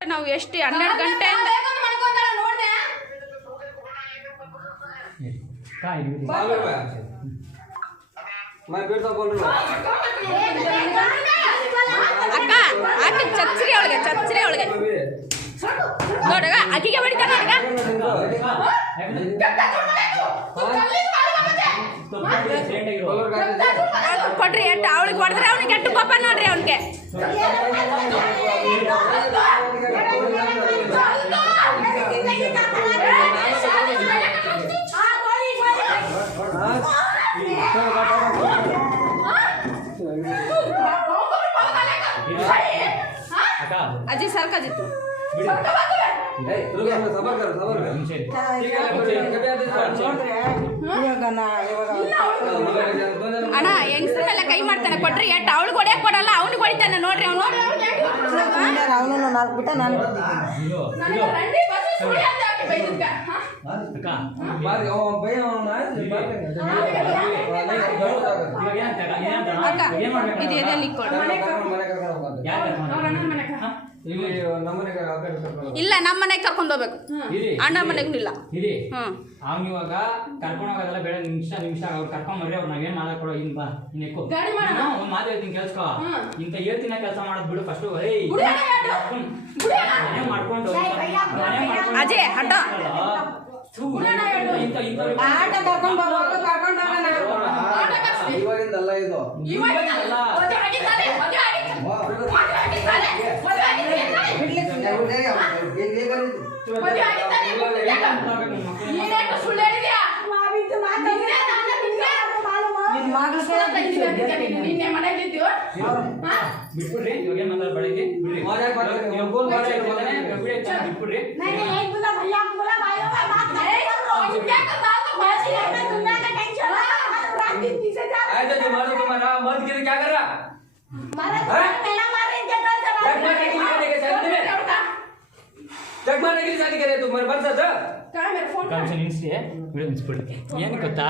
ನಾವು ಎಷ್ಟು 12 ಗಂಟೆ ಅಕ್ಕ ಆಕೆ ಚಚ್ರಿ ಒಳಗೆ ನೋಡಗ ಆಕಿಗೆ ಹೊಡಿತಾನ ಕೊಡ್ರಿ ಎಟ್ಟು ಅವಳಿಗೆ ಹೊಡೆದ್ರೆ ಅವನಿಗೆ ಎಟ್ಟು ಪಾಪ ನೋಡ್ರಿ ಅವನಿಗೆ ಅಜ್ಜಿ ಸರ್ಕಾಜಿತ್ತು ಅಣ್ಣ ಹೆಂಗಸ್ರ ಮೇಲೆ ಕೈ ಮಾಡ್ತಾನೆ ಕೊಟ್ರಿ ಎಟ್ಟು ಅವಳಿಗೆ ಹೊಡೆಯಕ್ ಕೊಡಲ್ಲ ಅವ್ನಿಗೆ ಹೊಡಿತಾನೆ ನೋಡ್ರಿ ಅವನು ಇದು ಎದೆಯಲ್ಲಿ ಇಲ್ಲ ನಮ್ಮ ಮನೆಗೆ ಕರ್ಕೊಂಡು ಹೋಗ್ಬೇಕು ಅಣ್ಣ ಮನೆಗೂ ಇಲ್ಲ ಅವ್ನು ಇವಾಗ ಕರ್ಕೊಂಡು ಹೋಗೋದಲ್ಲ ಬೇಡ ನಿಮಿಷ ಅವ್ರು ಕರ್ಕೊಂಡ್ ಬರ್ರಿ ಅವ್ರು ನಾವೇನ್ ಮಾಡಕ್ ಕೊಡೋ ಇನ್ ಬಾ ಇನ್ನೆಕ್ಕು ಒಂದ್ ಮಾತು ಹೇಳ್ತೀನಿ ಕೆಲ್ಸ್ಕೊ ಇಂತ ಹೇಳ್ತಿನ ಕೆಲಸ ಮಾಡೋದ್ ಬಿಡು ಫಸ್ಟ್ ಮಾಡ್ಕೊಂಡು ಅಜಯ್ ಹಠ ಇವಾಗಿಂದಲ್ಲ ಇದು ಬಿಟ್ಬಿಡ್ರಿ ಇವಾಗ ಏನ್ ಬೆಳಿಗ್ಗೆ ಬಿಟ್ಬಿಡ್ರಿ ಏನು ಗೊತ್ತಾ